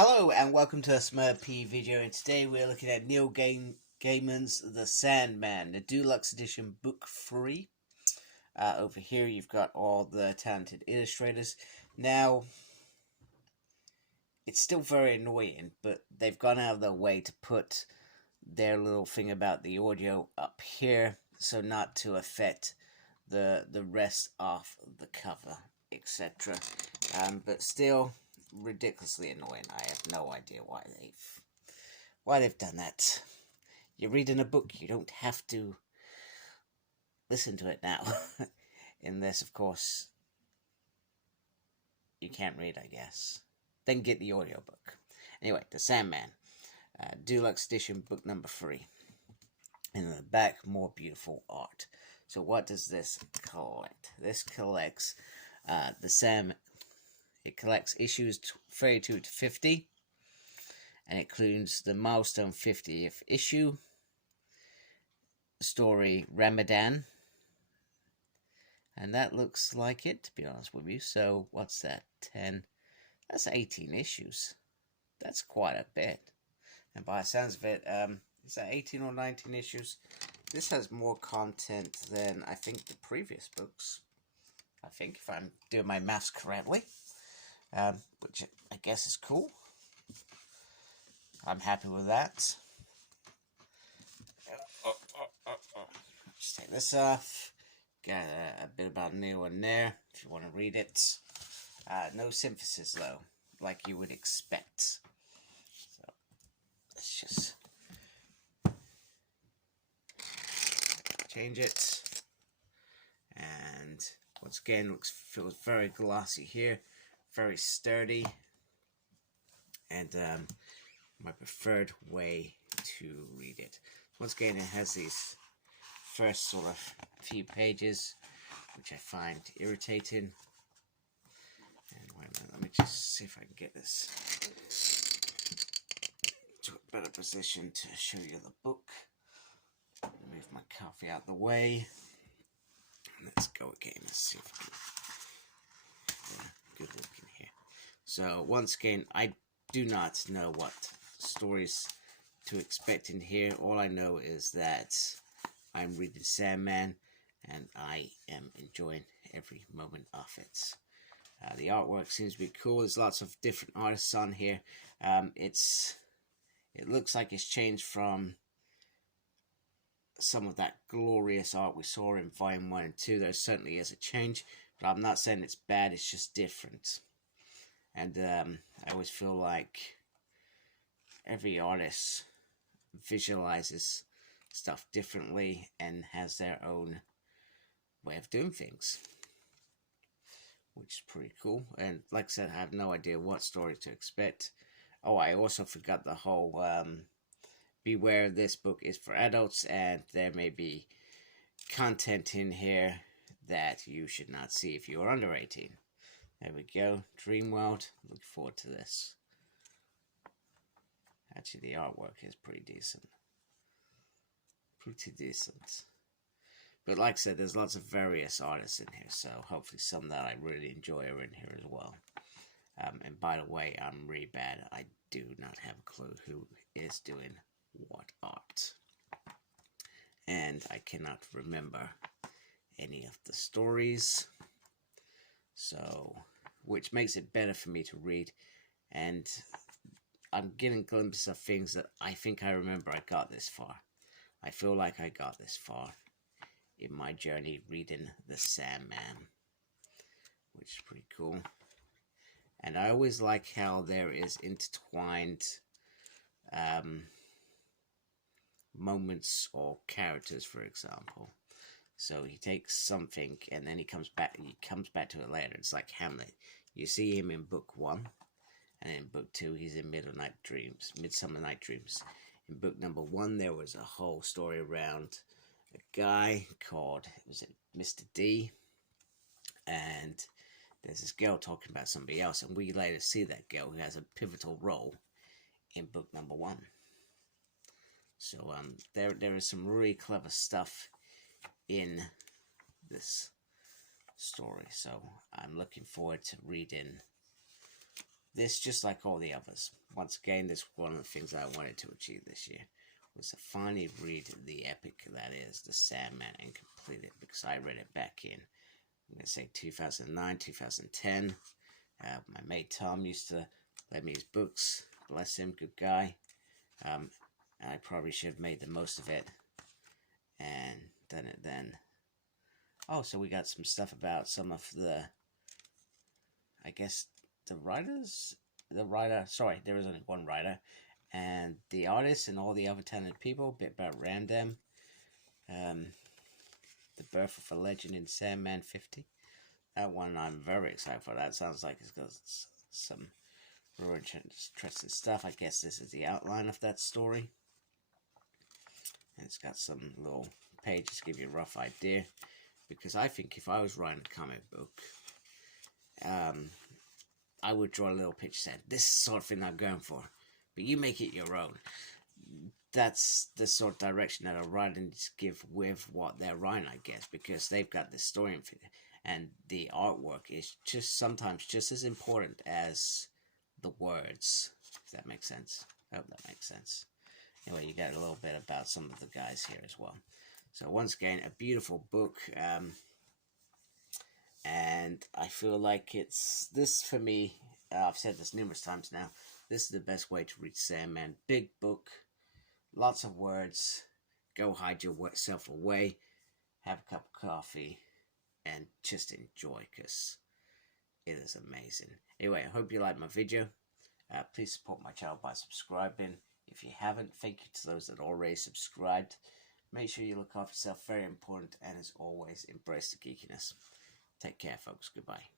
Hello and welcome to a Smurp video, and today we're looking at Gaiman's The Sandman, the Deluxe Edition Book 3. Over here you've got all the talented illustrators. Now, it's still very annoying, but they've gone out of their way to put their little thing about the audio up here, so not to affect the rest of the cover, etc. But still ridiculously annoying. I have no idea why they've done that. You're reading a book, you don't have to listen to it now. Unless, of course, you can't read, I guess. Then get the audiobook. Anyway, The Sandman, Deluxe Edition, book number 3. In the back, more beautiful art. So what does this collect? This collects The Sandman. It collects issues 32 to 50, and it includes the milestone 50th issue, story Ramadan, and that looks like it, to be honest with you. So what's that, 10? That's 18 issues. That's quite a bit. And by the sounds of it, is that 18 or 19 issues? This has more content than I think the previous books. I think, if I'm doing my maths correctly. Which I guess is cool. I'm happy with that. Just take this off. Got a bit about new one there, if you want to read it. No synthesis, though, like you would expect. So, let's just change it. And once again, feels very glossy here. Very sturdy, and my preferred way to read it. Once again, it has these first sort of few pages, which I find irritating. And wait a minute, let me just see if I can get this to a better position to show you the book. Move my coffee out of the way. Let's go again. Let's see if I can. Good looking here. So once again, I do not know what stories to expect in here. All I know is that I'm reading Sandman, and I am enjoying every moment of it. The artwork seems to be cool. There's lots of different artists on here. It looks like it's changed from some of that glorious art we saw in Volume 1 and 2. There certainly is a change. But I'm not saying it's bad, it's just different. And I always feel like every artist visualizes stuff differently and has their own way of doing things, which is pretty cool. And like I said, I have no idea what story to expect. Oh, I also forgot the whole beware, this book is for adults, and there may be content in here that you should not see if you are under 18. There we go. Dreamworld. Look forward to this. Actually, the artwork is pretty decent. Pretty decent. But like I said, there's lots of various artists in here, so hopefully some that I really enjoy are in here as well. And by the way, I'm really bad. I do not have a clue who is doing what art. And I cannot remember any of the stories, so which makes it better for me to read, and I'm getting glimpses of things that I think I remember I got this far. I feel like I got this far in my journey reading The Sandman, which is pretty cool. And I always like how there is intertwined moments or characters, for example. So he takes something and then he comes back to it later. It's like Hamlet. You see him in book 1, and in book 2 he's in Midsummer Night Dreams. In book number 1 there was a whole story around a guy called, was it Mr. D? And there's this girl talking about somebody else, and we later see that girl who has a pivotal role in book number 1. So there is some really clever stuff in this story, so I'm looking forward to reading this, just like all the others, once again, this was one of the things I wanted to achieve this year, was to finally read the epic that is the Sandman and complete it, because I read it back in, I'm going to say 2009, 2010. My mate Tom used to lend me his books. Bless him, good guy. I probably should have made the most of it and done it then. Oh, so we got some stuff about some of the, I guess, the writers? The writer, sorry, there is only one writer. And the artists and all the other talented people, a bit about Random. The Birth of a Legend in Sandman 50. That one I'm very excited for. That sounds like it's got some really interesting stuff. I guess this is the outline of that story. And it's got some little pages to give you a rough idea. Because I think if I was writing a comic book, I would draw a little picture saying, this is the sort of thing I'm going for. But you make it your own. That's the sort of direction that a writer needs to give with what they're writing, I guess. Because they've got the story and the artwork is just sometimes just as important as the words. If that makes sense. I hope that makes sense. Anyway, you got a little bit about some of the guys here as well. So once again, a beautiful book. And I feel like it's, this for me, I've said this numerous times now, this is the best way to read Sandman. Big book, lots of words, go hide yourself away, have a cup of coffee, and just enjoy, because it is amazing. Anyway, I hope you liked my video. Please support my channel by subscribing. If you haven't, thank you to those that already subscribed. Make sure you look after yourself, very important, and as always, embrace the geekiness. Take care, folks. Goodbye.